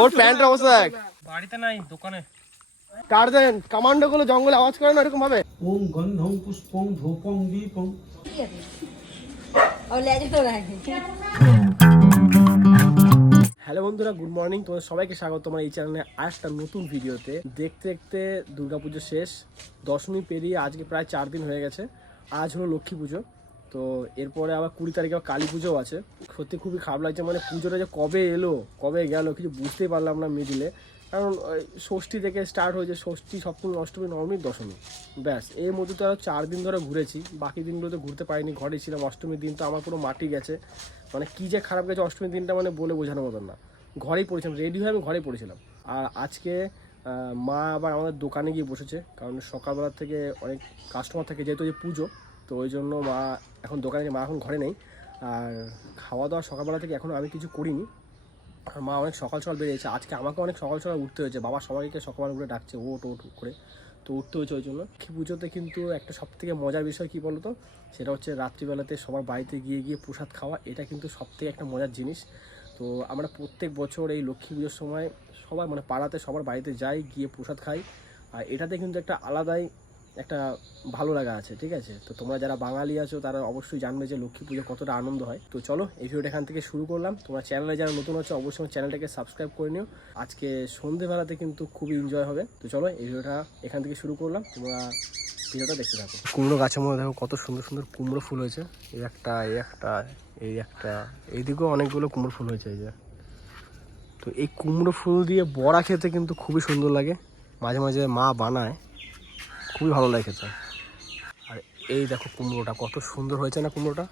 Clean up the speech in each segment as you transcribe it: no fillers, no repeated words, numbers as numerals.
ওর প্যান্টের অবস্থা দেখ। বাড়িতে নাই, দোকানে। গার্জেন কমান্ডো গুলো জঙ্গলে আওয়াজ করে না এরকম ভাবে। ওম গন্ধং পুষ্পং ধূপং দীপং। হ্যালো বন্ধুরা, গুড মর্নিং। তোমাদের সবাইকে স্বাগত তোমার এই চ্যানেলে আরেকটা নতুন ভিডিওতে। দেখতে দেখতে দুর্গাপুজো শেষ, দশমী পেরিয়ে আজকে প্রায় 4 দিন হয়ে গেছে। আজ হলো লক্ষ্মী পুজো, তো এরপরে আবার 20 তারিখে কালী পুজোও আছে। সত্যি খুবই খারাপ লাগছে, মানে পুজোটা যে কবে এলো কবে গেল কিছু বুঝতেই পারলাম না মিডিলে। কারণ ষষ্ঠী থেকে স্টার্ট হয়েছে, ষষ্ঠী, সপ্তমী, অষ্টমী, নবমী, দশমী, ব্যাস। এর মধ্যে তো আরও 4 দিন ধরে ঘুরেছি, বাকি দিনগুলোতে ঘুরতে পারিনি, ঘরে ছিলাম। অষ্টমীর দিন তো আমার পুরো মাটি গেছে, মানে কী যে খারাপ গেছে অষ্টমীর দিনটা, মানে বলে বোঝানোর মতন না। ঘরেই পড়েছিলাম, রেডি হয়ে আমি ঘরেই পড়েছিলাম। আর আজকে মা আবার আমাদের দোকানে গিয়ে বসেছে, কারণ সকালবেলা থেকে অনেক কাস্টমার থাকে, যেহেতু যে পুজো, তো ওই জন্য মা এখন দোকানে, মা এখন ঘরে নেই। আর খাওয়া দাওয়া সকালবেলা থেকে এখনও আমি কিছু করিনি। আর মা অনেক সকাল সকাল বেরিয়েছে, আজকে আমাকে অনেক সকাল সকাল উঠতে হয়েছে। বাবা সবাইকে সকাল করে ডাকছে, ওট করে, তো উঠতে হয়েছে। ওই জন্য লক্ষ্মী পুজোতে কিন্তু একটা সবথেকে মজার বিষয় কী বলো তো, সেটা হচ্ছে রাত্রিবেলাতে সবার বাড়িতে গিয়ে গিয়ে প্রসাদ খাওয়া। এটা কিন্তু সবথেকে একটা মজার জিনিস। তো আমরা প্রত্যেক বছর এই লক্ষ্মী পুজোর সময় সবার, মানে পাড়াতে সবার বাড়িতে যাই, গিয়ে প্রসাদ খাই। আর এটাতে কিন্তু একটা আলাদাই একটা ভালো লাগা আছে, ঠিক আছে? তো তোমরা যারা বাঙালি আছো তারা অবশ্যই জানবে যে লক্ষ্মী পুজো কতটা আনন্দ হয়। তো চলো এই ভিডিওটা এখান থেকে শুরু করলাম। তোমরা চ্যানেলে যারা নতুন আছো অবশ্যই চ্যানেলটাকে সাবস্ক্রাইব করে নিও। আজকে সন্ধ্যেবেলাতে কিন্তু খুবই এনজয় হবে। তো চলো এই ভিডিওটা এখান থেকে শুরু করলাম, তোমরা ভিডিওটা দেখতে থাকো। কুমড়ো গাছের মধ্যে দেখো কত সুন্দর সুন্দর কুমড়ো ফুল হয়েছে। এই একটা, এই একটা, এই একটা, এইদিকেও অনেকগুলো কুমড়ো ফুল হয়েছে। এই যে, তো এই কুমড়ো ফুল দিয়ে বড়া খেতে কিন্তু খুবই সুন্দর লাগে, মাঝে মাঝে মা বানায়, খুবই ভালো লাগে খেতে। আর এই দেখো কুমড়োটা কত সুন্দর হয়েছে না, কুমড়োটা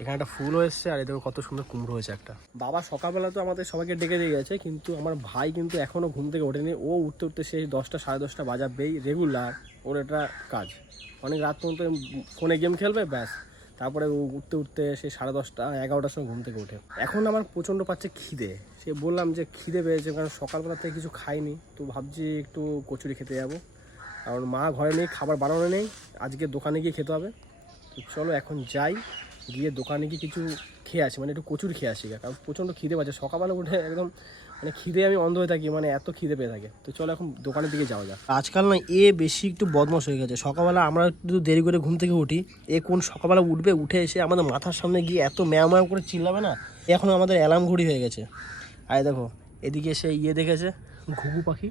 এখানে একটা ফুল হয়েছে। আর এই দেখো কত সুন্দর কুমড়ো হয়েছে একটা। বাবা সকালবেলা তো আমাদের সবাইকে ডেকে দিয়ে গেছে, কিন্তু আমার ভাই কিন্তু এখনও ঘুম থেকে ওঠেনি। ও উঠতে উঠতে সেই 10টা সাড়ে 10টা বাজাবেই রেগুলার, ওর এটা কাজ। অনেক রাত পর্যন্ত ফোনে গেম খেলবে, ব্যাস। তারপরে ও উঠতে উঠতে সেই 10:30 11টার সময় ঘুম থেকে ওঠে। এখন আমার প্রচণ্ড পাচ্ছে খিদে। সে বললাম যে খিদে পেয়েছে, কারণ সকালবেলা থেকে কিছু খাইনি, তো ভাবছি একটু কচুরি খেতে যাবো। কারণ মা ঘরে নেই, খাবার বানানো নেই, আজকে দোকানে গিয়ে খেতে হবে। তো চলো এখন যাই, গিয়ে দোকানে গিয়ে কিছু খেয়ে আসি, মানে একটু কচুরি খেয়ে আসি। কারণ প্রচণ্ড খিদে পাচ্ছে, সকালবেলা উঠে একদম মানে খিদে আমি অন্ধ হয়ে থাকি, মানে এত খিদে পেয়ে থাকে। তো চলো এখন দোকানের দিকে যাওয়া যাক। আজকাল না বেশি একটু বদমাশ হয়ে গেছে। সকালবেলা আমরা একটু দেরি করে ঘুম থেকে উঠি, কোন সকালবেলা উঠবে, উঠে এসে আমাদের মাথার সামনে গিয়ে এত ম্যাও ম্যাও করে চিল্লাবে না, এখন আমাদের অ্যালার্ম ঘড়ি হয়ে গেছে। আর দেখো এদিকে সে দেখেছে ঘুঘু পাখি,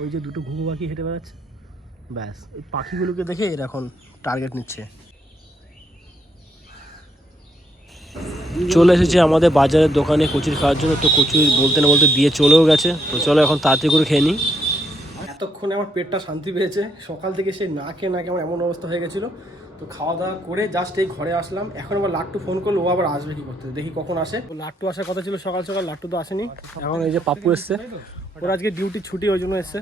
ওই যে দুটো ঘুঘু পাখি হেঁটে বেড়াচ্ছে, ব্যাস। এই পাখিগুলোকে দেখে এরা এখন টার্গেট নিচ্ছে। চলে এসেছে আমাদের বাজারের দোকানে কচুরি খাওয়ার জন্য। তো কচুরি বলতে না বলতে দিয়ে চলেও গেছে। তো চলো এখন তাড়াতাড়ি করে খেয়ে নিই। এতক্ষণে আমার পেটটা শান্তি পেয়েছে। সকাল থেকে সেই না খেয়ে আমার এমন অবস্থা হয়ে গেছিলো। তো খাওয়া দাওয়া করে জাস্ট এই ঘরে আসলাম। এখন আবার লাট্টু ফোন করলো, ও আবার আসবে কি করতে, দেখি কখন আসে। লাট্টু আসার কথা ছিল সকাল সকাল, লাট্টু তো আসেনি। এখন এই যে পাপ্পু এসছে, ওর আজকে ডিউটি ছুটি, ওই জন্য এসছে।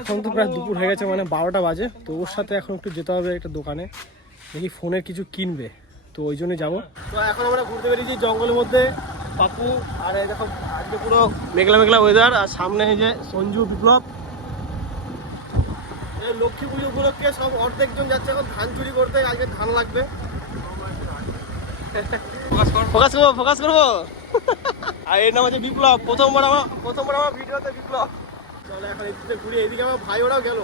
এখন তো প্রায় দুপুর হয়ে গেছে, মানে 12টা বাজে। তো ওর সাথে এখন একটু যেতে হবে একটা দোকানে, দেখি ফোনের কিছু কিনবে, তো ওই জন্যই যাবো। তো এখন আমরা ঘুরতে বেরিয়েছি জঙ্গলের মধ্যে, পাপ্পু আর এই দেখো আজকে পুরো মেঘলা মেঘলা ওয়েদার। আর সামনে এই যে সঞ্জু, বিপ্লব। এই লক্ষ্মী পুজো উপলক্ষে সব অর্ধেকজন যাচ্ছে এখন ধান চুরি করতে, আজকে ধান লাগবে। ফোকাস করবো। আর এর নাম হচ্ছে বিপ্লব, প্রথমবার আমার ভিডিওতে বিপ্লব। চলো এখন এদিকে ঘুরি, এদিকে আমার ভাই ওরাও গেল।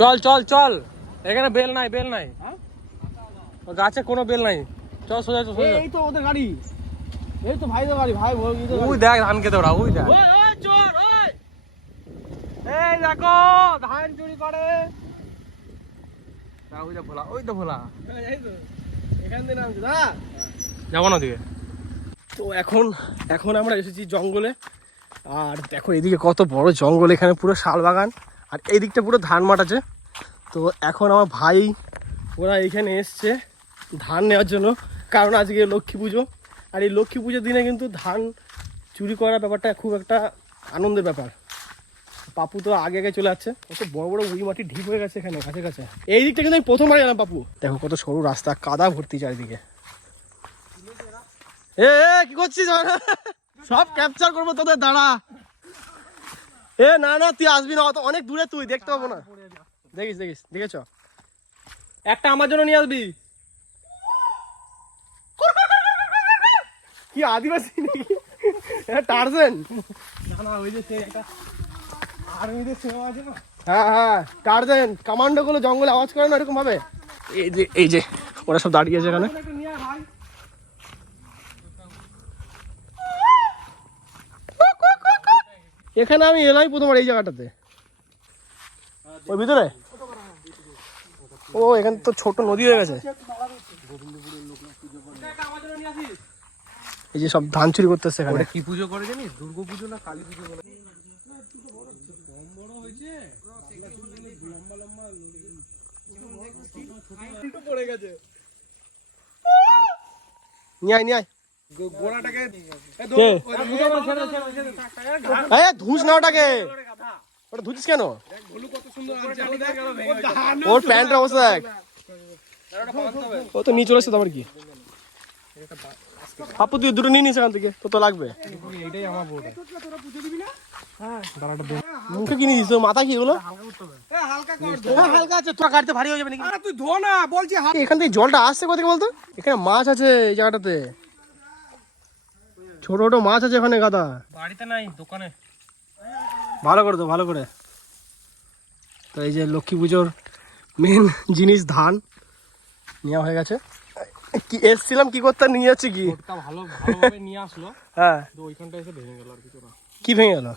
চল চল চল, এখানে বেল নাই, বেল নাই, গাছে কোনো বেল নাই। চল সোজা সোজা। এই তো ওদের গাড়ি, এই তো ভাইদের গাড়ি, ভাই ওই দেখ ধান খেতে ওরা, ওই দেখ। এই দেখো ধান চুরি করে। ওই তো ভোলা, ওই তো ভোলা, এখান থেকে নামছে দা, যাবো না দিকে। তো এখন আমরা এসেছি জঙ্গলে। আর দেখো এদিকে কত বড় জঙ্গল, এখানে পুরো শাল বাগান, আর এই দিকটা পুরো ধান মাঠ আছে। তো এখন আমার ভাই ওরা এইখানে এসছে ধান নেওয়ার জন্য, কারণ আজকে লক্ষ্মী পুজো। আর এই লক্ষ্মী পুজোর দিনে কিন্তু ধান চুরি করার ব্যাপারটা খুব একটা আনন্দের ব্যাপার। পাপু তো আগে আগে চলে যাচ্ছে, কত বড় বড় উই মাটি ঢিপ হয়ে গেছে এখানে কাছে কাছে। এই দিকটা কিন্তু আমি প্রথমবার গেলাম পাপু, দেখো কত সরু রাস্তা, কাদা ভর্তি চারিদিকে। এ কি করছিস? সব ক্যাপচার করবো তোদের, দাঁড়া। এ না না, তুই আসবি না, অত অনেক দূরে, তুই দেখতে পাবো না। দেখিস দেখিস, দেখেছ? একটা আমার জন্য নিয়ে আসবি। কি আদিবাসী নাকি? টার্জেন? না না, ওই যে সেই একটা আর্মিদের সিনেমা আছে না। হ্যাঁ হ্যাঁ, টার্জেন। কমান্ডো গুলো জঙ্গলে আওয়াজ করে না এরকম ভাবে। এই যে ওরা সব দাঁড়িয়ে আছে এখানে। এখানে আমি এলাই প্রথমবার এই জায়গাটাতে। ওই ভিতরে? ও এখানে তো ছোট নদী হয়ে গেছে। এই যে সব ধান চুরি করতেছে এখানে। কি পুজো করে জানিস? দুর্গা পুজো না কালী পুজো বলে? নিয়ে আয় নিয়ে আয়। গোড়াটাকে ধুস না ওটাকে, ওটা ধুচিস কেন? ওর প্যান্টের অবস্থা দেখ। ও তো নিয়ে চলে এসছে, তোমার কি? আপু তুই দুটো নিয়ে নিস এখান থেকে, তো তো লাগবে। এইটাই আমার বউ। মুখে কিনে দিস, মাথা কি এগুলো? হালকা আছে, তোরা কাটতে ভারী হয়ে যাবে নাকি? তুই ধো না বলছি। এখান থেকে জলটা আসছে কোথায় বলতো? এখানে মাছ আছে এই জায়গাটাতে, ছোট ছোট মাছ আছে এখানে গাদা। বাড়িতে নাই, দোকানে। ভালো করে তো, ভালো করে। তো এই যে লক্ষ্মী পুজোর মেন জিনিস ধান নেওয়া হয়ে গেছে। কি এসছিলাম কি করতে, নিয়ে যাচ্ছে কি? ওটা ভালোভাবে নিয়ে আসলো। হ্যাঁ, তো ওইখানটা এসে ভেঙে গেল আর কি। তোরা কি ভেঙে গেল?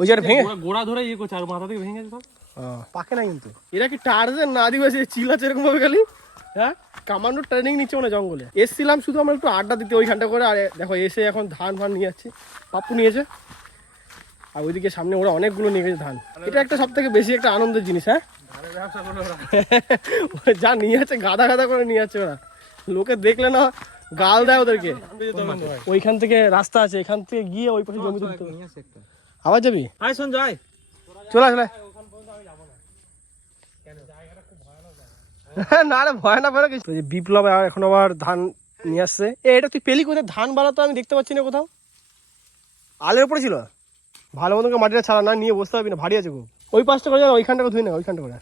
ওই জায়গাটা ভেঙে গোড়া ধরে ইয়ে করছে, আর মাথা থেকে ভেঙে গেছে সব। পাকে না কিন্তু। এরা কি টার্জেন না আদিবাসী চিল্লাচ্ছে এরকম ভাবে খালি? হ্যাঁ, কামান্ডোর ট্রেনিং নিচ্ছে মানে জঙ্গলে। এসছিলাম শুধু আমরা একটু আড্ডা দিতে ওইখানটা করে, আর দেখো এসে এখন ধান ফান নিয়ে যাচ্ছি। পাপ্পু নিয়েছে, আর ওইদিকে সামনে ওরা অনেকগুলো নিয়ে গেছে ধান। এটা একটা সব থেকে বেশি একটা আনন্দের জিনিস। হ্যাঁ, যা নিয়ে যাচ্ছে গাদা গাদা করে নিয়ে যাচ্ছে ওরা। লোকে দেখলে না গাল দেয় ওদেরকে। ওইখান থেকে রাস্তা আছে, এখান থেকে গিয়ে ওই পাশে জমি তুলতে হবে। আবার যাবি? আয় শোন যাই, চলে আসলে। না রে, ভয় না ভয় কিছু। বিপ্লব এখন আবার ধান নিয়ে আসছে। এটা তুই পেলি কোথায়? ধান বালা তো আমি দেখতে পাচ্ছি না কোথাও। আলের উপরে ছিল। ভালো মতো মাটিটা ছাড়া না, নিয়ে বসতে পারবি না, ভারী আছে খুব। ওই পাশটা করে যাও, ওইখানটা ধুই না, ওইখানটা করে।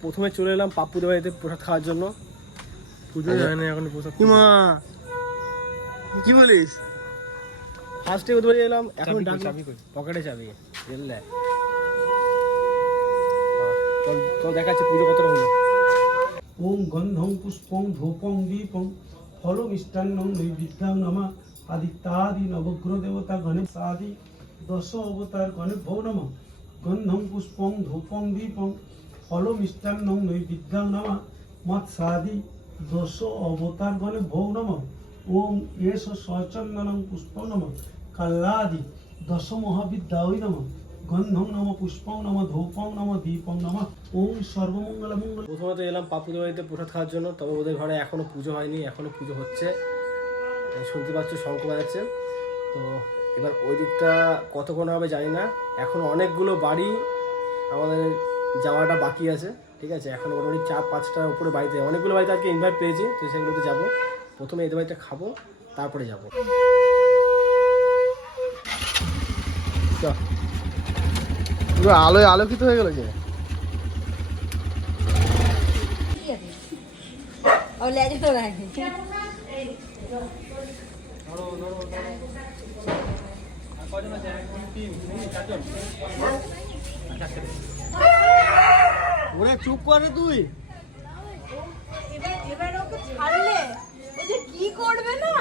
প্রথমে চলে এলাম পাপ্পুদের বাড়িতে প্রসাদ খাওয়ার জন্য। পুজো যায় না এখন পোশাক। কি মা, কি বলিস? ফার্স্টে ওদের বাড়ি এলাম, এখন পকেটে চাবি বুঝলে। তো দেখাচ্ছে পুজো কতটা হলো। ওম গন্ধং পুষ্পং ধূপং দীপং ফল মিষ্টান্নং নৈবেদ্যং নমঃ আদিত্যাদি নবগ্রহ দেবতা গণেশাদি দশ অবতার গণেভ্যো নমঃ গন্ধং পুষ্পং ধূপং দীপং ফল মিষ্টান্নং নৈবেদ্যং নমঃ মৎসাদি দশ অবতার গণেভ্যো নমঃ ওম এষ সচন্দনং পুষ্পং নমঃ কাল্লাদি দশ মহাবিদ্যায় নমঃ গন্ধং নম পুষ্পং নম ধূপং নম দীপং নম ওম সর্বমঙ্গল মঙ্গল। প্রথমে তো এলাম পাপুদের বাড়িতে প্রসাদ খাওয়ার জন্য, তবে ওদের ঘরে এখনো পুজো হয়নি, এখনো পুজো হচ্ছে। শুনতে পাচ্ছ শঙ্খ বাজাচ্ছে। তো এবার ওই দিকটা কতক্ষণ হবে জানি না। এখন অনেকগুলো বাড়ি আমাদের যাওয়াটা বাকি আছে, ঠিক আছে। এখন মোটামুটি 4-5টার উপরে বাড়িতে, অনেকগুলো বাড়িতে আজকে ইনভাইট পেয়েছি, তো সেগুলোতে যাবো। প্রথমে এদের বাড়িতে খাবো, তারপরে যাবো। পুরো আলোয় আলোকিত হয়ে গেল যে। ওরে চুপ করে তুই। এবার ওকে ছাড়লে ও যে কি করবে না,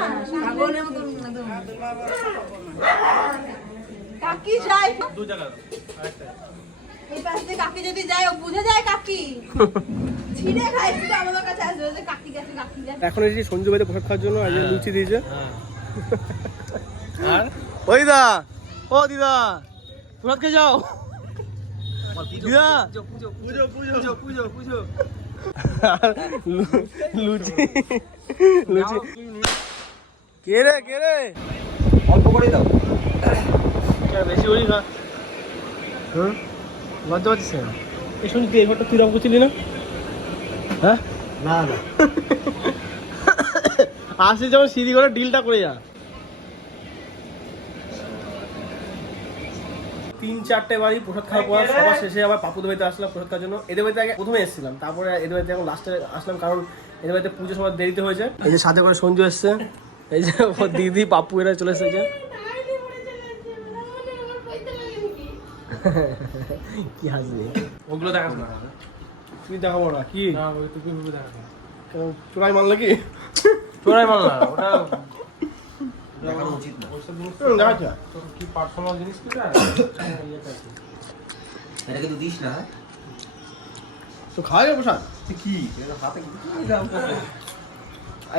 কাকি যায় দু জায়গা এই পাশ দিয়ে, কাকি যদি যায় ও বুঝে যায় কাকি ছিঁড়ে খায়, শুধু আমাদের কাছে আসবে যে কাকি গেছে কাকি গেছে। এখন এসেছি সঞ্জু ভাইতে প্রসাদ খাওয়ার জন্য, আজ লুচি দিয়েছে। আর ওই দা, ও দিদা প্রসাদ খেয়ে যাও। দিদা পুজো পুজো পুজো পুজো পুজো। লুচি লুচি কে রে কে রে? অল্প করে দাও। বেশি করি না হুম লজ্জা পাচ্ছিস না এই শুনি তুই এই ঘরটা তুই রং করছিলি না হ্যাঁ না না আসলে যখন সিঁড়ি করে ডিলটা করে যা 3-4টে বাড়ি প্রসাদ খাওয়ার পর সবার শেষে আবার পাপুদের বাড়িতে আসলাম প্রসাদ খাওয়ার জন্য। এদের বাড়িতে আগে প্রথমে এসেছিলাম, তারপরে এদের বাড়িতে এখন লাস্টে আসলাম, কারণ এদের বাড়িতে পুজো সবার দেরিতে হয়েছে। এই যে সাথে করে সঞ্জু এসছে, এই যে ওর দিদি পাপ্পু এরা চলে এসেছে। কি হাসলি? ওগুলো দেখাস না। তুই দেখাবো না কি না ওই তুই ওগুলো দেখাস না। চোরাই মারলে কি চোরাই মাল না ওটা দেখানো উচিত না। ওইসব জিনিস দেখাচ্ছে তোর কি পার্সোনাল জিনিস কি না এটা কিন্তু দিস না। হ্যাঁ? তো খাওয়া যাবে প্রসাদ। তুই কি এটা হাতে কি দাম কত?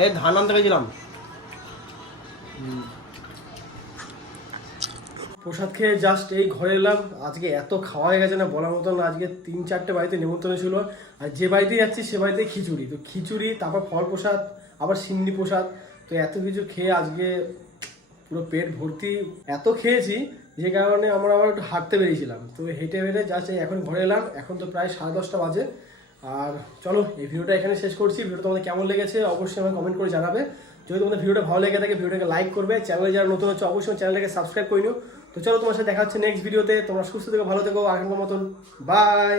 এই ধান আনতে গেছিলাম, প্রসাদ খেয়ে জাস্ট এই ঘরে এলাম। আজকে এত খাওয়া হয়ে গেছে না বলার মতন। আজকে 3-4টে বাড়িতে নিমন্ত্রণ ছিল, আর যে বাড়িতেই যাচ্ছি সে বাড়িতে খিচুড়ি। তো খিচুড়ি, তারপর ফল প্রসাদ, আবার সিন্নি প্রসাদ। তো এত কিছু খেয়ে আজকে পুরো পেট ভর্তি। এত খেয়েছি যে কারণে আমরা আবার একটু হাঁটতে বেরিয়েছিলাম। তো হেঁটে হেঁটে জাস্ট এখন ঘরে এলাম। এখন তো প্রায় 10:30 বাজে। আর চলো এই ভিডিওটা এখানে শেষ করছি। ভিডিওটা তোমাদের কেমন লেগেছে অবশ্যই আমাকে কমেন্ট করে জানাবে। যদি তোমাদের ভিডিওটা ভালো লেগে থাকে ভিডিওটাকে লাইক করবে, চ্যানেলে যারা নতুন হচ্ছে অবশ্যই চ্যানেলটাকে সাবস্ক্রাইব করে নিও। তো চলো তোমার সাথে দেখা হচ্ছে নেক্সট ভিডিওতে। তোমরা সুস্থ থেকো, ভালো থেকো, এখনকার মতন বাই।